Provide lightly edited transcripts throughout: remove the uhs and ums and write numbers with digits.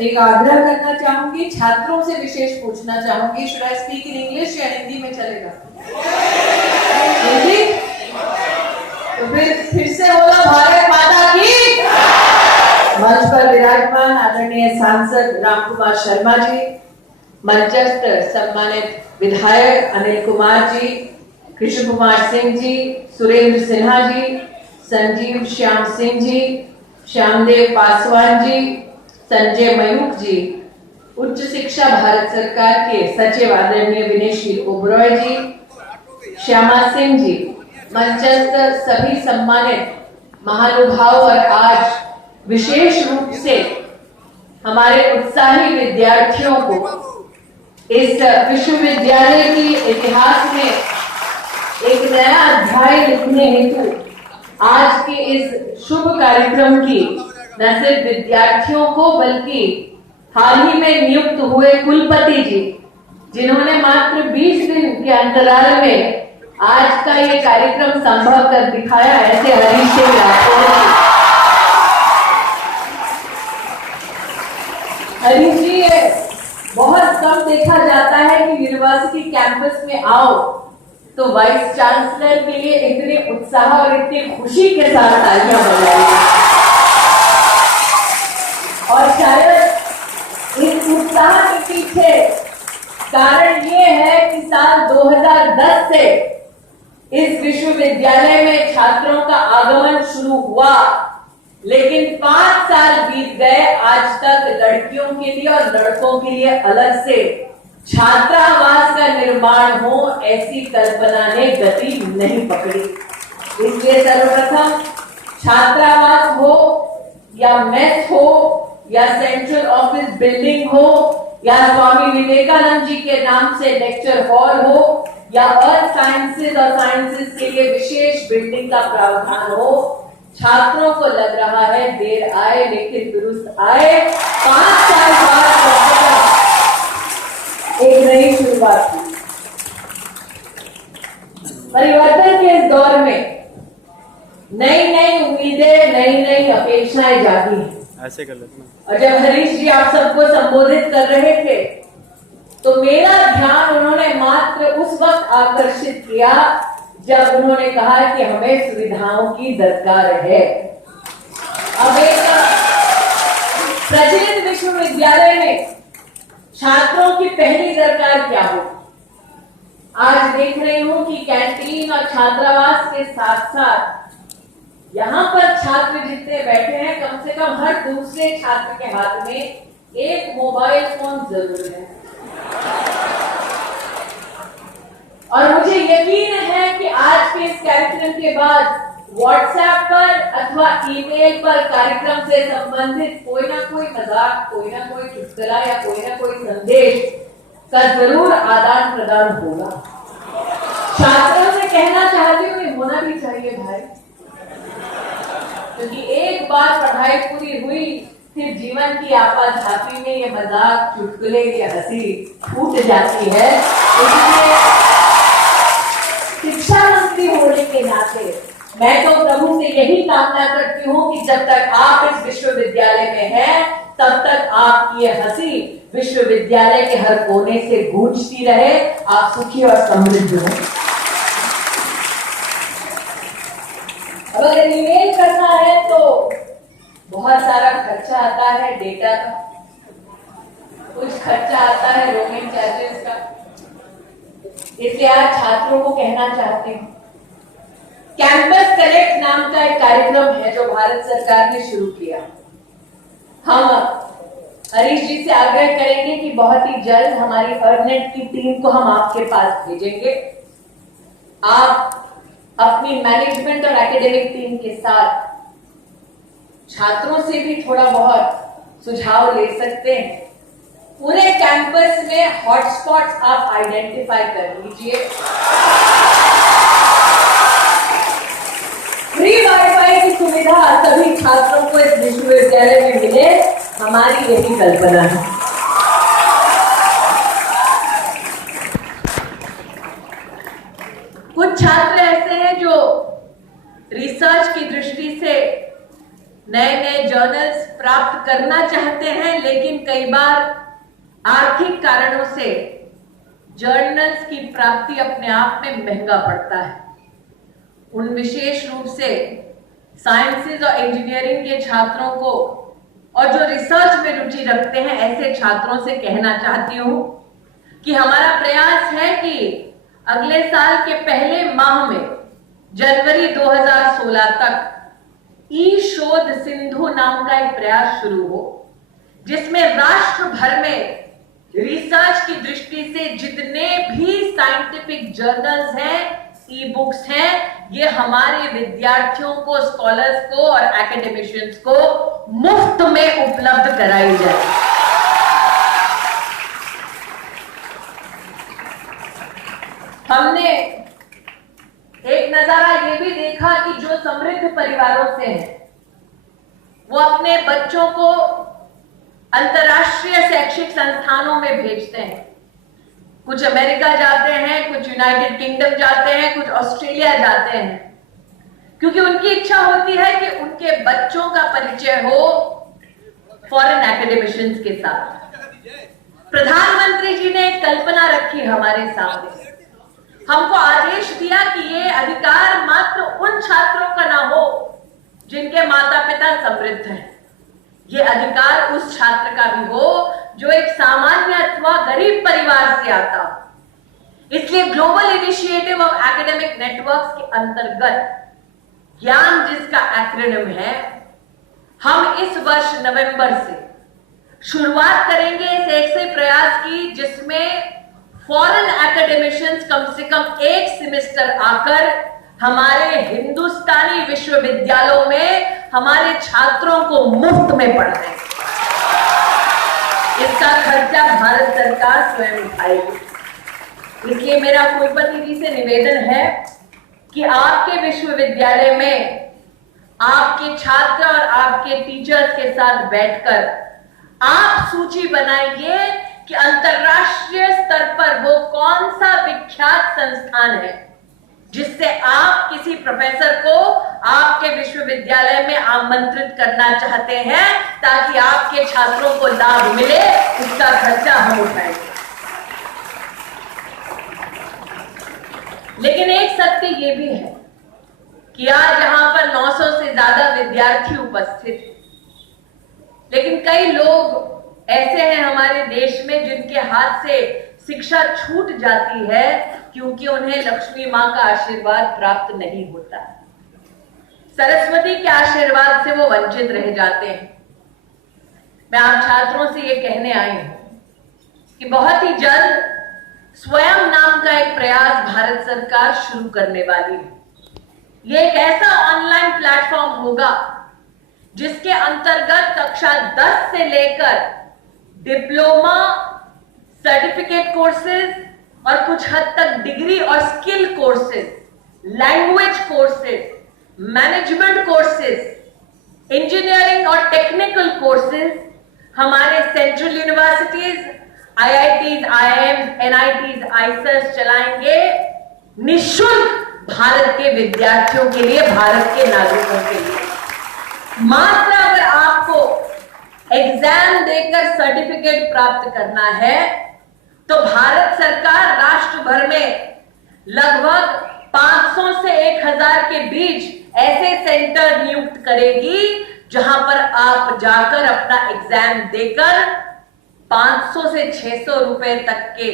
एक आग्रह करना चाहूंगी, छात्रों से विशेष पूछना चाहूंगी, should I speak in English या हिंदी में चलेगा? हिंदी? तो फिर से बोलो भारत माता की। मंच पर विराजमान आदरणीय सांसद रामकुमार शर्मा जी, मंचस्थ सम्मानित विधायक अनिल कुमार जी, कृष्ण कुमार सिंह जी, सुरेंद्र सिन्हा जी, संजीव श्याम सिंह जी, श्यामदेव पासवान जी, संजय मयूख जी, उच्च शिक्षा भारत सरकार के सचिव आदरणीय विनयशील ओबरॉय जी, श्यामा सिंह जी, मंचस्थ सभी सम्मानित महानुभाव और आज विशेष रूप से हमारे उत्साही विद्यार्थियों को इस विश्वविद्यालय की इतिहास में एक नया अध्याय लिखने हेतु आज के इस शुभ कार्यक्रम की न सिर्फ विद्यार्थियों को बल्कि हाल ही में नियुक्त हुए कुलपति जी, जिन्होंने मात्र 20 दिन के अंतराल में आज का ये कार्यक्रम संभव कर दिखाया, ऐसे हरीश सिंह राठौर। हरीश जी, ये बहुत कम देखा जाता है कि यूनिवर्सिटी कैंपस में आओ तो वाइस चांसलर के लिए इतने उत्साह और इतनी खुशी के साथ तालियां बजाई, और शायद इस उत्साह के पीछे कारण ये है कि साल 2010 से इस विश्वविद्यालय में छात्रों का आगमन शुरू हुआ, लेकिन 5 साल बीत गए, आज तक लड़कियों के लिए और लड़कों के लिए अलग से छात्रावास का निर्माण हो ऐसी कल्पना ने गति नहीं पकड़ी। इसलिए सर्वप्रथम छात्रावास हो या मेस हो या सेंट्रल ऑफिस बिल्डिंग हो या स्वामी विवेकानंद जी के नाम से लेक्चर हॉल हो या अर्थ साइंसेज और साइंसेज के लिए विशेष बिल्डिंग का प्रावधान हो, छात्रों को लग रहा है देर आए लेकिन दुरुस्त आए। 5 साल बाद एक नई शुरुआत हुई। परिवर्तन के इस दौर में नई नई उम्मीदें, नई नई अपेक्षाएं जागी हैं। ऐसे कर लेते हैं। और जब हरीश जी आप सबको संबोधित कर रहे थे तो मेरा ध्यान उन्होंने मात्र उस वक्त आकर्षित किया जब उन्होंने कहा कि हमें सुविधाओं की दरकार है। अब एक प्रचलित विश्वविद्यालय में छात्रों की पहली दरकार क्या हो? आज देख रही हूं कि कैंटीन और छात्रावास के साथ साथ यहां पर छात्र जितने बैठे हैं, कम से कम हर दूसरे छात्र के हाथ में एक मोबाइल फोन जरूर है। और मुझे यकीन है कि आज के इस कार्यक्रम के बाद व्हाट्सएप पर अथवा ईमेल पर कार्यक्रम से संबंधित कोई ना कोई मजाक, कोई ना कोई चुटकुला या कोई ना कोई संदेश का जरूर आदान प्रदान होगा। छात्रों से कहना चाहती हूँ, ये होना भी चाहिए भाई, क्योंकि एक बार पढ़ाई पूरी हुई फिर जीवन की आपाधापी में ये मजाक, चुटकुले, ये हंसी छूट जाती है। इसलिए शिक्षा मंत्री होने के नाते मैं तो प्रभु से यही कामना करती हूँ कि जब तक आप इस विश्वविद्यालय में हैं, तब तक आपकी ये हंसी विश्वविद्यालय के हर कोने से गूंजती रहे। आप सुखी और समृद्ध हो। अगर ईमेल करना है तो बहुत सारा खर्चा आता है, डेटा का कुछ खर्चा आता है, रोमिंग चार्जेस का। इसलिए आज छात्रों को कहना चाहते हैं, कैंपस कनेक्ट नाम का एक कार्यक्रम है जो भारत सरकार ने शुरू किया। हम हरीश जी से आग्रह करेंगे कि बहुत ही जल्द हमारी अर्नेट की टीम को हम आपके पास भेजेंगे। आप अपनी मैनेजमेंट और एकेडमिक टीम के साथ छात्रों से भी थोड़ा बहुत सुझाव ले सकते हैं। पूरे कैंपस में हॉटस्पॉट्स आप आइडेंटिफाई कर लीजिए। फ्री वाईफाई की सुविधा सभी छात्रों को इस विश्वविद्यालय में मिले, हमारी यही कल्पना है। कुछ छात्र ऐसे हैं जो रिसर्च की दृष्टि से नए नए जर्नल्स प्राप्त करना चाहते हैं, लेकिन कई बार आर्थिक कारणों से जर्नल्स की प्राप्ति अपने आप में महंगा पड़ता है। उन विशेष रूप से साइंसेज और इंजीनियरिंग के छात्रों को और जो रिसर्च में रुचि रखते हैं, ऐसे छात्रों से कहना चाहती हूं कि हमारा प्रयास है कि अगले साल के पहले माह में जनवरी 2016 तक ई शोध सिंधु नाम का एक प्रयास शुरू हो, जिसमें राष्ट्र भर में रिसर्च की दृष्टि से जितने भी साइंटिफिक जर्नल्स हैं, ई बुक्स हैं, ये हमारे विद्यार्थियों को, स्कॉलर्स को और एकेडमिशियंस को मुफ्त में उपलब्ध कराई जाए। हमने एक नजारा ये भी देखा कि जो समृद्ध परिवारों से हैं, वो अपने बच्चों को अंतर्राष्ट्रीय शैक्षिक संस्थानों में भेजते हैं। कुछ अमेरिका जाते हैं, कुछ यूनाइटेड किंगडम जाते हैं, कुछ ऑस्ट्रेलिया जाते हैं, क्योंकि उनकी इच्छा होती है कि उनके बच्चों का परिचय हो फॉरेन एकेडमिशियंस के साथ। प्रधानमंत्री जी ने एक कल्पना रखी हमारे सामने, हमको आदेश दिया कि ये अधिकार मात्र उन छात्रों का ना हो जिनके माता पिता समृद्ध हैं, ये अधिकार उस छात्र का भी हो जो एक सामान्य अथवा गरीब परिवार से आता हो। इसलिए global initiative of academic networks के अंतर्गत ज्ञान जिसका एक्रोनिम है, हम इस वर्ष नवंबर से शुरुआत करेंगे इस ऐसे प्रयास की जिसमें फॉरेन एकेडमिशियंस कम से कम एक सेमेस्टर आकर हमारे हिंदुस्तानी विश्वविद्यालयों में हमारे छात्रों को मुफ्त में पढ़ाएं। इसका खर्चा भारत सरकार स्वयं उठाएगी। इसलिए मेरा कुलपति जी से निवेदन है कि आपके विश्वविद्यालय में आपके छात्र और आपके टीचर्स के साथ बैठकर आप सूची बनाइए कि अंतर्राष्ट्रीय स्तर पर वो कौन सा विख्यात संस्थान है जिससे आप किसी प्रोफेसर को आपके विश्वविद्यालय में आमंत्रित करना चाहते हैं ताकि आपके छात्रों को लाभ मिले। इसका खर्चा हम उठाएंगे। लेकिन एक सत्य ये भी है कि आज यहां पर 900 से ज्यादा विद्यार्थी उपस्थित हैं, लेकिन कई लोग ऐसे हैं हमारे देश में जिनके हाथ से शिक्षा छूट जाती है क्योंकि उन्हें लक्ष्मी मां का आशीर्वाद प्राप्त नहीं होता, सरस्वती के आशीर्वाद से वो वंचित रह जाते हैं। मैं आप छात्रों से ये कहने आई हूं कि बहुत ही जल्द स्वयं नाम का एक प्रयास भारत सरकार शुरू करने वाली है। ये एक ऐसा ऑनलाइन प्लेटफॉर्म होगा जिसके अंतर्गत कक्षा 10 से लेकर डिप्लोमा, सर्टिफिकेट कोर्सेज और कुछ हद तक डिग्री और skill courses, language courses, management courses, engineering और टेक्निकल कोर्सेज हमारे central universities, IITs, IIMs, NITs, IISERs चलाएंगे निःशुल्क भारत के विद्यार्थियों के लिए, भारत के नागरिकों के लिए। मात्र अगर आपको एग्जाम देकर सर्टिफिकेट प्राप्त करना है तो भारत सरकार राष्ट्र भर में लगभग 500 से 1000 के बीच ऐसे सेंटर नियुक्त करेगी जहां पर आप जाकर अपना एग्जाम देकर 500 से 600 रुपए तक के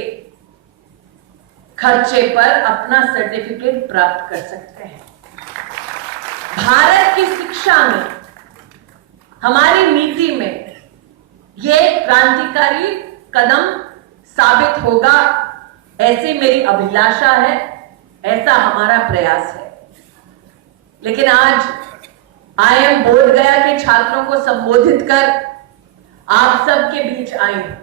खर्चे पर अपना सर्टिफिकेट प्राप्त कर सकते हैं। भारत की शिक्षा में, हमारी नीति में यह क्रांतिकारी कदम साबित होगा, ऐसी मेरी अभिलाषा है, ऐसा हमारा प्रयास है। लेकिन आज आईएम बोधगया के छात्रों को संबोधित कर आप सबके बीच आई हूं।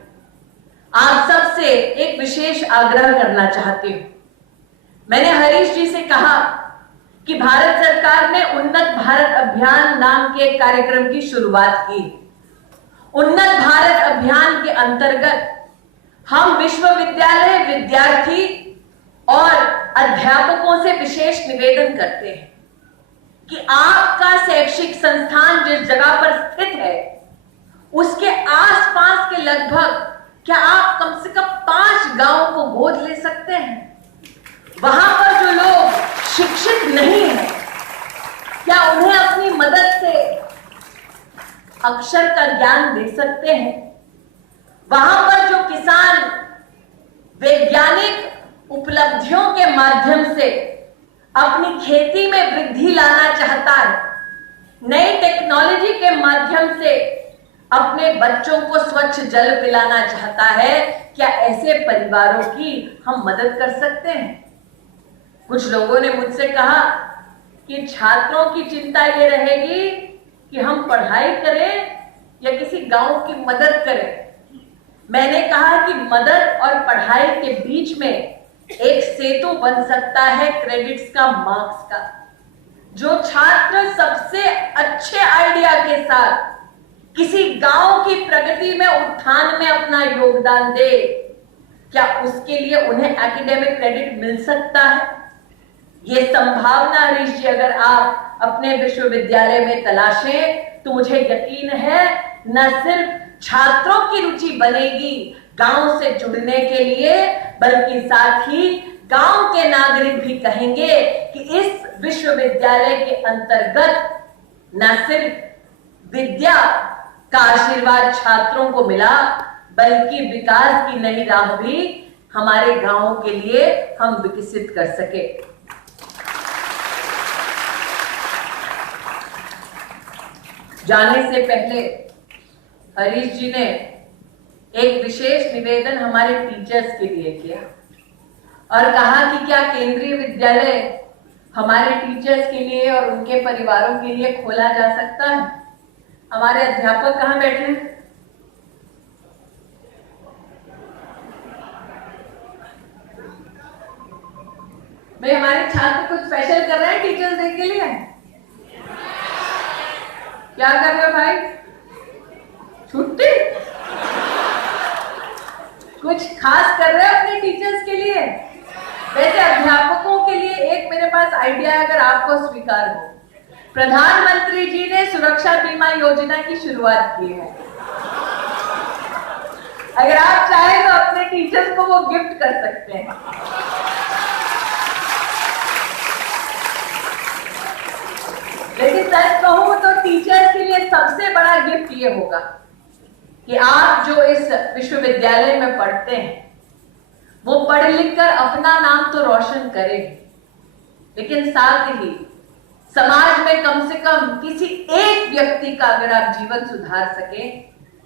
आप सबसे एक विशेष आग्रह करना चाहती हूं। मैंने हरीश जी से कहा कि भारत सरकार ने उन्नत भारत अभियान नाम के एक कार्यक्रम की शुरुआत की। उन्नत भारत अभियान के अंतर्गत हम विश्वविद्यालय विद्यार्थी और अध्यापकों से विशेष निवेदन करते हैं कि आपका शैक्षिक संस्थान जिस जगह पर स्थित है उसके आसपास के लगभग, क्या आप कम से कम 5 गांव को गोद ले सकते हैं? वहां पर जो लोग शिक्षित नहीं है, क्या उन्हें अपनी मदद से अक्षर का ज्ञान दे सकते हैं? वहां पर जो किसान वैज्ञानिक उपलब्धियों के माध्यम से अपनी खेती में वृद्धि लाना चाहता है, नई टेक्नोलॉजी के माध्यम से अपने बच्चों को स्वच्छ जल पिलाना चाहता है, क्या ऐसे परिवारों की हम मदद कर सकते हैं? कुछ लोगों ने मुझसे कहा कि छात्रों की चिंता ये रहेगी कि हम पढ़ाई करें या किसी गांव की मदद करें। मैंने कहा कि मदद और पढ़ाई के बीच में एक सेतु बन सकता है क्रेडिट्स का, मार्क्स का। जो छात्र सबसे अच्छे आइडिया के साथ किसी गांव की प्रगति में, उत्थान में अपना योगदान दे, क्या उसके लिए उन्हें एकेडमिक क्रेडिट मिल सकता है? ये संभावना हरीश जी अगर आप अपने विश्वविद्यालय में तलाशें तो मुझे यकीन है न सिर्फ छात्रों की रुचि बनेगी गांव से जुड़ने के लिए, बल्कि साथ ही गांव के नागरिक भी कहेंगे कि इस विश्वविद्यालय के अंतर्गत न सिर्फ विद्या का आशीर्वाद छात्रों को मिला, बल्कि विकास की नई राह भी हमारे गांवों के लिए हम विकसित कर सके। जाने से पहले हरीश जी ने एक विशेष निवेदन हमारे टीचर्स के लिए किया और कहा कि क्या केंद्रीय विद्यालय हमारे टीचर्स के लिए और उनके परिवारों के लिए खोला जा सकता है? हमारे अध्यापक कहाँ बैठे हैं? भाई हमारे छात्र कुछ स्पेशल कर रहे हैं टीचर्स डे के लिए? क्या कर रहे हो भाई? छुट्टी? कुछ खास कर रहे हो अपने टीचर्स के लिए? वैसे अध्यापकों के लिए एक मेरे पास आइडिया है, अगर आपको स्वीकार हो। प्रधानमंत्री जी ने सुरक्षा बीमा योजना की शुरुआत की है। अगर आप चाहें तो अपने टीचर्स को वो गिफ्ट कर सकते हैं। लेकिन सच कहूं तो टीचर्स के लिए सबसे बड़ा गिफ्ट ये होगा कि आप जो इस विश्वविद्यालय में पढ़ते हैं वो पढ़ लिख कर अपना नाम तो रोशन करें, लेकिन साथ ही समाज में कम से कम किसी एक व्यक्ति का अगर आप जीवन सुधार सके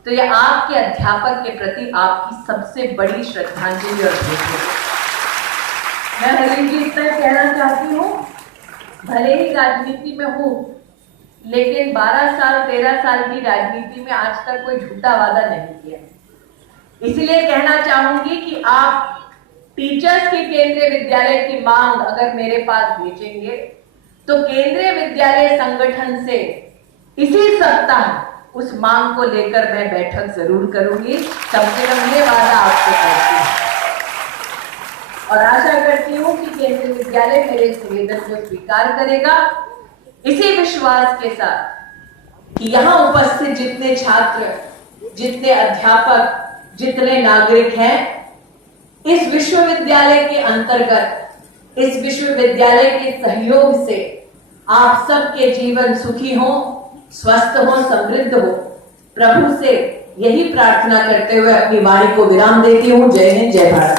तो यह आपके अध्यापक के प्रति आपकी सबसे बड़ी श्रद्धांजलि और भेंट है। मैं हरीश जी इतना कहना चाहती हूँ, भले ही राजनीति में हूँ, लेकिन 12 साल 13 साल की राजनीति में आज तक कोई झूठा वादा नहीं किया। इसलिए कहना चाहूंगी कि आप टीचर्स के केंद्रीय विद्यालय की मांग अगर मेरे पास भेजेंगे तो केंद्रीय विद्यालय संगठन से इसी सप्ताह उस मांग को लेकर मैं बैठक जरूर करूंगी। कम से कम ये वादा आपको करती हूँ और आशा करती हूँ कि केंद्रीय विद्यालय मेरे इस निवेदन को स्वीकार करेगा, इसी विश्वास के साथ कि यहाँ उपस्थित जितने छात्र, जितने अध्यापक, जितने नागरिक हैं, इस विश्वविद्यालय के अंतर्गत, इस विश्वविद्यालय के सहयोग से आप सबके जीवन सुखी हो, स्वस्थ हो, समृद्ध हो। प्रभु से यही प्रार्थना करते हुए अपनी वाणी को विराम देती हूँ। जय हिंद, जय भारत।